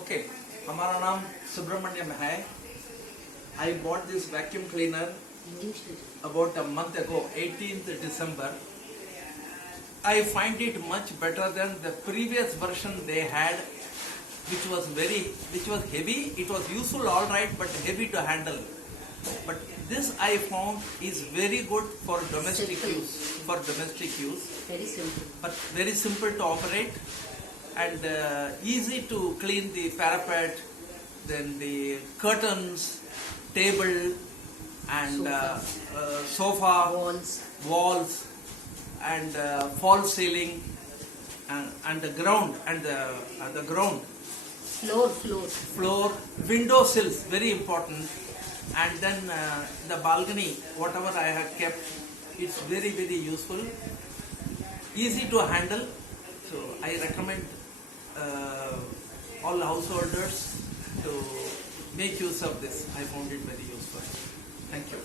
Okay हमारा नाम सुब्रमण्यम है. I bought this vacuum cleaner about a month ago, 18th December. I find it much better than the previous version they had, which was heavy. It was useful, all right, but heavy to handle. But this I found is very good for domestic use. For domestic use, Very simple. but very simple to operate and easy to clean the parapet, then the curtains, table, and sofa, walls, and false ceiling, and the ground, and the ground, floor, window sills, very important, and then the balcony, whatever I have kept, it's very useful, easy to handle. So I recommend all householders to make use of this. I found it very useful. Thank you.